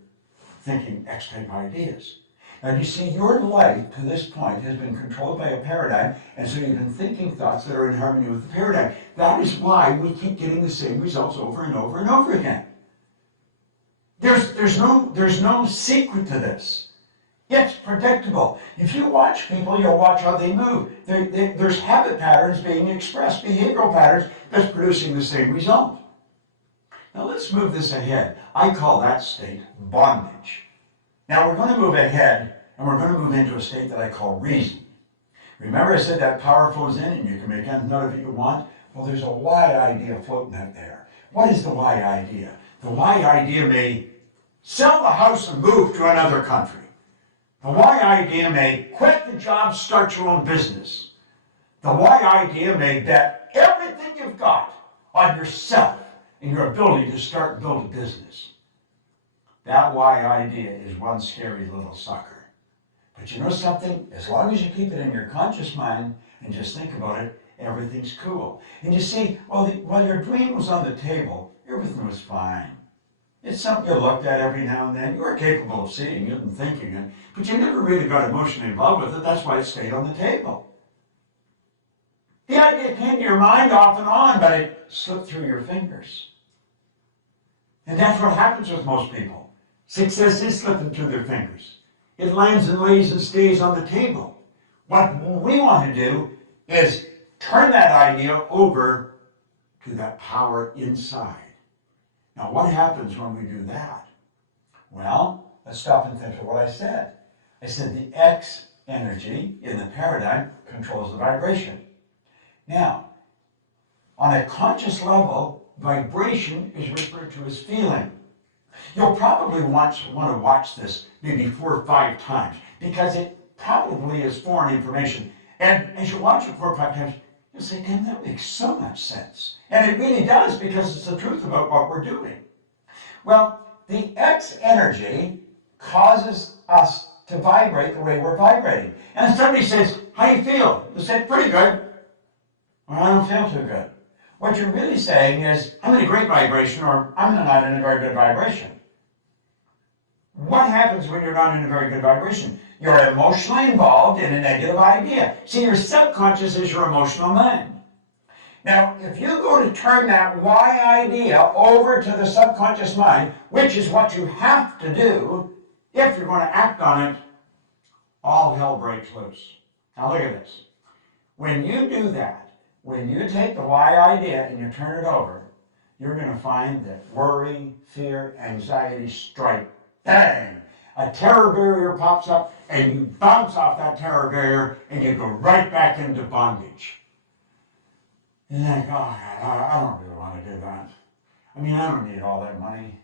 thinking X-type ideas. Now, you see, your life to this point has been controlled by a paradigm, and so you've been thinking thoughts that are in harmony with the paradigm. That is why we keep getting the same results over and over and over again. There's no secret to this. It's predictable. If you watch people, you'll watch how they move. There's habit patterns being expressed, behavioral patterns that's producing the same result. Now let's move this ahead. I call that state bondage. Now we're going to move ahead, and we're going to move into a state that I call reason. Remember I said that power flows in and you can make anything out of it you want? Well, there's a why idea floating out there. What is the why idea? The why idea may sell the house and move to another country. The why idea may quit the job, start your own business. The why idea may bet everything you've got on yourself and your ability to start and build a business. That why idea is one scary little sucker. But you know something? As long as you keep it in your conscious mind and just think about it, everything's cool. And you see, while your dream was on the table, everything was fine. It's something you looked at every now and then. You were capable of seeing it and thinking it, but you never really got emotionally involved with it. That's why it stayed on the table. The idea came to your mind off and on, but it slipped through your fingers. And that's what happens with most people. Success is slipping through their fingers. It lands and lays and stays on the table. What we want to do is turn that idea over to that power inside. Now, what happens when we do that? Well, let's stop and think of what I said. I said the X energy in the paradigm controls the vibration. Now, on a conscious level, vibration is referred to as feeling. You'll probably want to watch this maybe 4 or 5 times because it probably is foreign information. And as you watch it 4 or 5 times, you'll say, damn, that makes so much sense. And it really does because it's the truth about what we're doing. Well, the X energy causes us to vibrate the way we're vibrating. And if somebody says, how do you feel? You say, pretty good. Well, I don't feel too good. What you're really saying is, I'm in a great vibration or I'm not in a very good vibration. What happens when you're not in a very good vibration? You're emotionally involved in a negative idea. See, your subconscious is your emotional mind. Now, if you go to turn that why idea over to the subconscious mind, which is what you have to do if you're going to act on it, all hell breaks loose. Now look at this. When you do that, when you take the why idea and you turn it over, you're going to find that worry, fear, anxiety strike. Bang! A terror barrier pops up and you bounce off that terror barrier and you go right back into bondage. And you're like, oh, I don't really want to do that. I mean, I don't need all that money.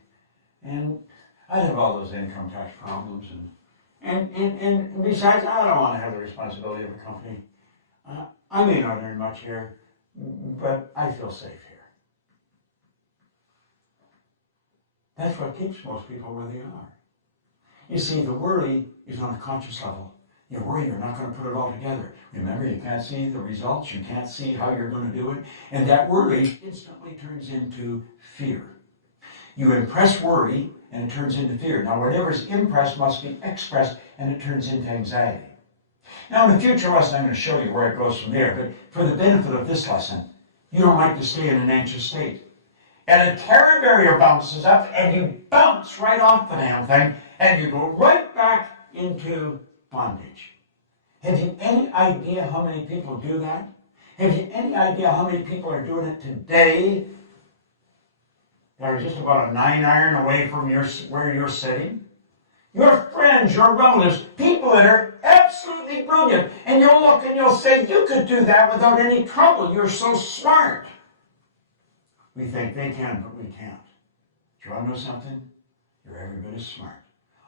And I have all those income tax problems. And besides, I don't want to have the responsibility of a company. I may not earn much here, but I feel safe here. That's what keeps most people where they are. You see, the worry is on a conscious level. You worry you're not going to put it all together. Remember, you can't see the results, you can't see how you're going to do it, and that worry instantly turns into fear. You impress worry, and it turns into fear. Now, whatever's impressed must be expressed, and it turns into anxiety. Now, in the future lesson, I'm going to show you where it goes from there, but for the benefit of this lesson, you don't like to stay in an anxious state. and a terror barrier bounces up, and you bounce right off the damn thing, and you go right back into bondage. Have you any idea how many people do that? Have you any idea how many people are doing it today that are just about a 9-iron away from where you're sitting? Your friends, your relatives, people that are absolutely brilliant, and you'll look and you'll say, you could do that without any trouble. You're so smart. We think they can, but we can't. Do you want to know something? You're every bit as smart.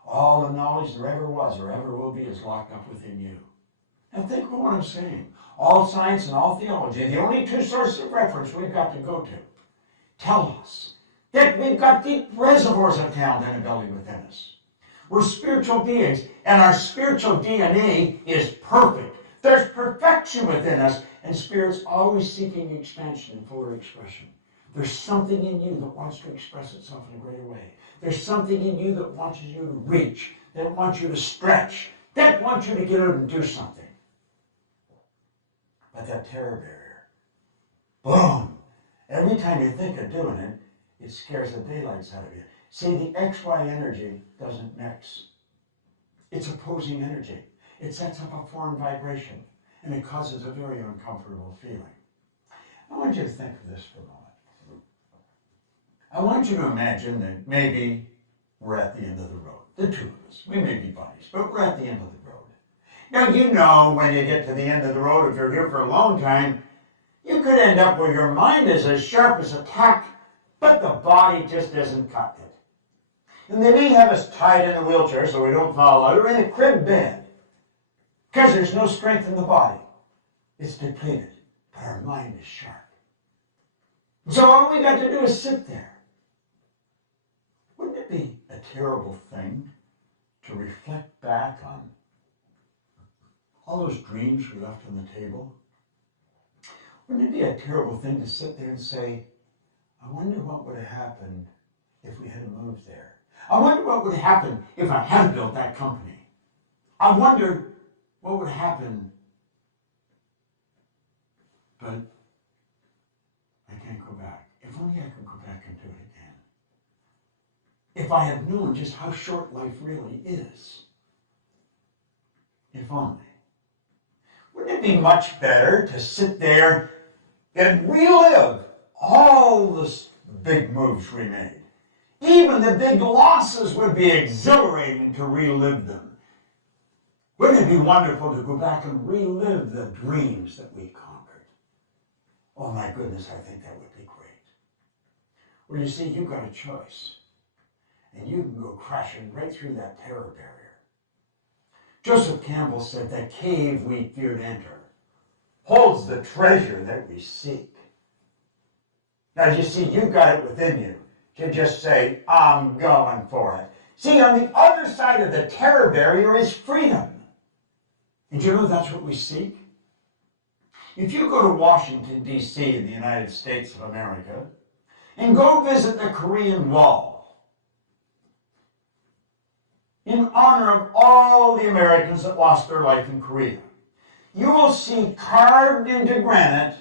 All the knowledge there ever was or ever will be is locked up within you. Now think about what I'm saying. All science and all theology, the only two sources of reference we've got to go to, tell us that we've got deep reservoirs of talent and ability within us. We're spiritual beings, and our spiritual DNA is perfect. There's perfection within us, and Spirit's always seeking expansion and fuller expression. There's something in you that wants to express itself in a greater way. There's something in you that wants you to reach, that wants you to stretch, that wants you to get out and do something. But that terror barrier, boom, every time you think of doing it, it scares the daylights out of you. See, the XY energy doesn't mix. It's opposing energy. It sets up a foreign vibration, and it causes a very uncomfortable feeling. I want you to think of this for a moment. I want you to imagine that maybe we're at the end of the road. The two of us. We may be buddies, but we're at the end of the road. Now, you know when you get to the end of the road, if you're here for a long time, you could end up where your mind is as sharp as a tack, but the body just isn't cut it. And they may have us tied in a wheelchair so we don't fall out, or in a crib bed, because there's no strength in the body. It's depleted, but our mind is sharp. So all we got to do is sit there. Wouldn't it be a terrible thing to reflect back on all those dreams we left on the table? Wouldn't it be a terrible thing to sit there and say, I wonder what would have happened if we had moved there? I wonder what would have happened if I hadn't built that company. I wonder what would happen, but I can't go back. If only I could go back and do it again. If I had known just how short life really is. If only. Wouldn't it be much better to sit there and relive all the big moves we made? Even the big losses would be exhilarating to relive them. Wouldn't it be wonderful to go back and relive the dreams that we conquered? Oh my goodness, I think that would be great. Well, you see, you've got a choice. And you can go crashing right through that terror barrier. Joseph Campbell said, the cave we fear to enter holds the treasure that we seek. Now, you see, you've got it within you to just say, I'm going for it. See, on the other side of the terror barrier is freedom. And you know that's what we seek? If you go to Washington, D.C. in the United States of America, and go visit the Korean Wall, in honor of all the Americans that lost their life in Korea, you will see carved into granite,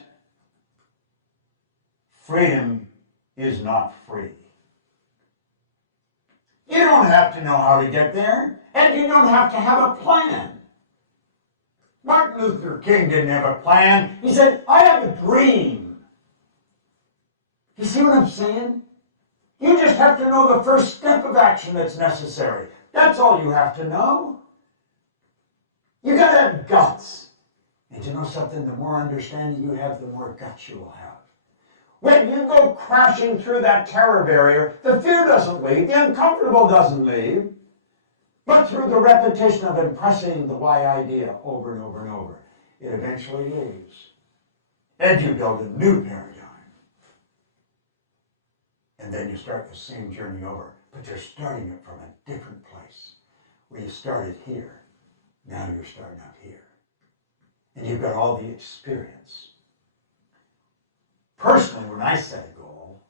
freedom is not free. You don't have to know how to get there, and you don't have to have a plan. Martin Luther King didn't have a plan. He said, I have a dream. You see what I'm saying? You just have to know the first step of action that's necessary. That's all you have to know. You got to have guts. And you know something? The more understanding you have, the more guts you will have. When you go crashing through that terror barrier, the fear doesn't leave, the uncomfortable doesn't leave, but through the repetition of impressing the why idea over and over and over, it eventually leaves. And you build a new paradigm. And then you start the same journey over, but you're starting it from a different place. Where you started here, now you're starting up here. And you've got all the experience. Personally, when I set a goal,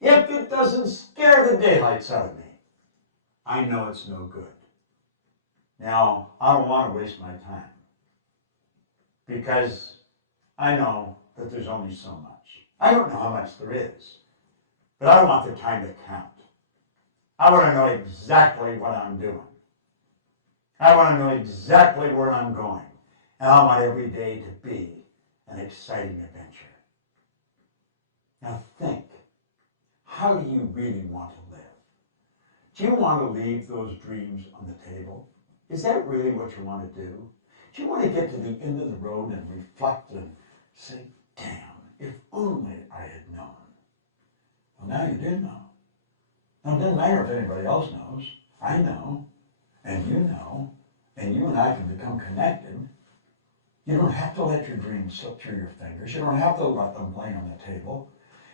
if it doesn't scare the daylights out of me, I know it's no good. Now, I don't want to waste my time because I know that there's only so much. I don't know how much there is, but I don't want the time to count. I want to know exactly what I'm doing. I want to know exactly where I'm going. And I want every day to be an exciting adventure. Now think, how do you really want to live? Do you want to leave those dreams on the table? Is that really what you want to do? Do you want to get to the end of the road and reflect and say, damn, if only I had known? Well, now you do know. Now, it doesn't matter if anybody else knows. I know, and you and I can become connected. You don't have to let your dreams slip through your fingers. You don't have to let them lay on the table.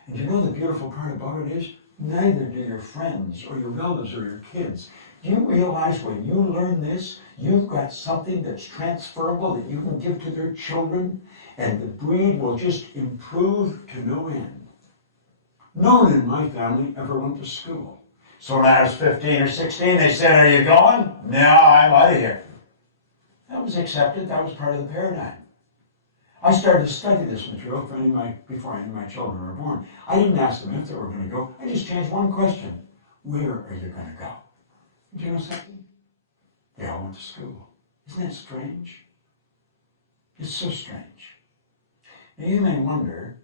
And you know the beautiful part about it is, neither do your friends or your relatives or your kids. Do you realize when you learn this, you've got something that's transferable that you can give to their children, and the breed will just improve to no end? No one in my family ever went to school. So when I was 15 or 16, they said, are you going? No, I'm out of here. That was accepted. That was part of the paradigm. I started to study this material before any of my children were born. I didn't ask them if they were going to go. I just changed one question. Where are you going to go? Do you know something? They all went to school. Isn't that strange? It's so strange. Now you may wonder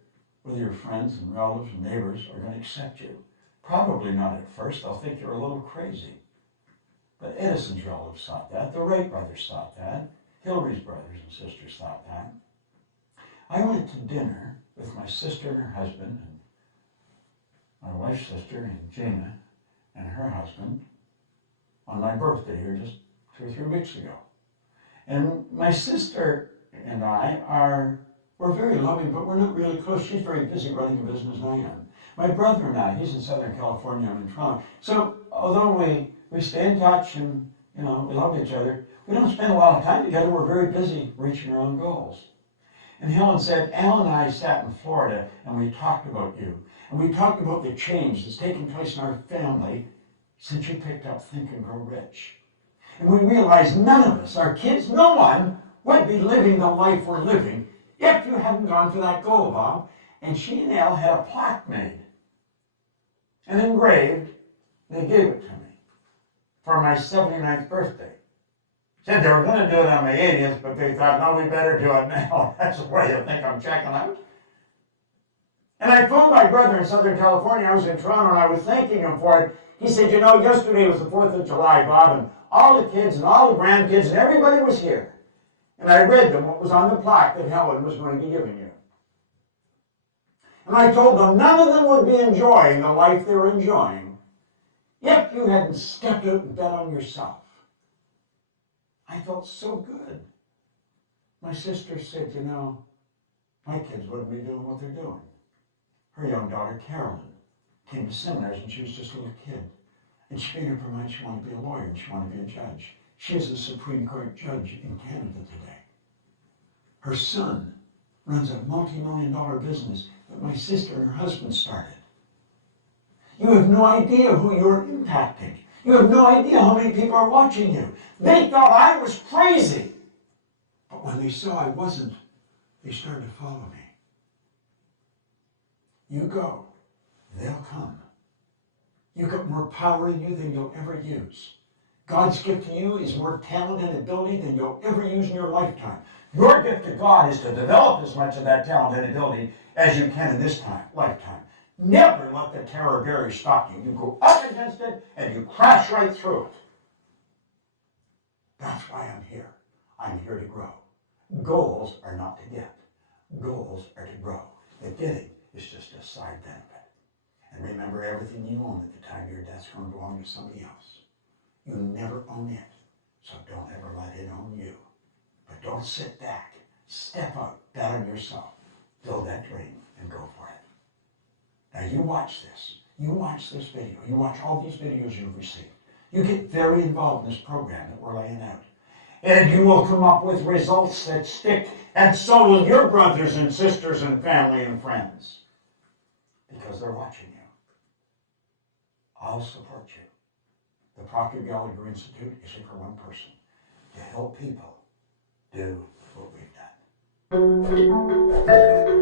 whether your friends and relatives and neighbors are going to accept you. Probably not at first. They'll think you're a little crazy. But Edison's relatives thought that. The Wright brothers thought that. Hillary's brothers and sisters thought that. I went to dinner with my sister and her husband, and my wife's sister, and Gina, and her husband, on my birthday here just 2 or 3 weeks ago. And my sister and we're very loving, but we're not really close. She's very busy running a business than I am. My brother and I, he's in Southern California, I'm in Toronto. So although we stay in touch and we love each other, we don't spend a lot of time together. We're very busy reaching our own goals. And Helen said, Al and I sat in Florida and we talked about you. And we talked about the change that's taken place in our family since you picked up Think and Grow Rich. And we realized none of us, our kids, no one, would be living the life we're living if you hadn't gone for that goal, Bob. And she and Al had a plaque made and engraved. They gave it to me for my 79th birthday. Said they were going to do it on my 80th, but they thought, no, we better do it now. That's the way you think I'm checking out. And I phoned my brother in Southern California. I was in Toronto, and I was thanking him for it. He said, yesterday was the 4th of July, Bob, and all the kids and all the grandkids and everybody was here. And I read them what was on the plaque that Helen was going to be giving you. And I told them none of them would be enjoying the life they were enjoying if you hadn't stepped out and bet on yourself. I felt so good. My sister said, my kids wouldn't be doing what they're doing. Her young daughter, Carolyn, came to seminars and she was just a little kid. And she made up her mind she wanted to be a lawyer and she wanted to be a judge. She is a Supreme Court judge in Canada today. Her son runs a multi-million-dollar business that my sister and her husband started. You have no idea who you're impacting. You have no idea how many people are watching you. They thought I was crazy. But when they saw I wasn't, they started to follow me. You go, they'll come. You've got more power in you than you'll ever use. God's gift to you is more talent and ability than you'll ever use in your lifetime. Your gift to God is to develop as much of that talent and ability as you can in this lifetime. Never let the terror barrier stop you. You go up against it and you crash right through it. That's why I'm here. I'm here to grow. Goals are not to get. Goals are to grow. The getting is just a side benefit. And remember, everything you own at the time of your death is going to belong to somebody else. You never own it, so don't ever let it own you. But don't sit back. Step up, bet on yourself, build that dream, and go for it. Now you watch this. You watch this video. You watch all these videos you've received. You get very involved in this program that we're laying out. And you will come up with results that stick, and so will your brothers and sisters and family and friends, because they're watching you. I'll support you. The Proctor Gallagher Institute isn't for one person. To help people do what we've done.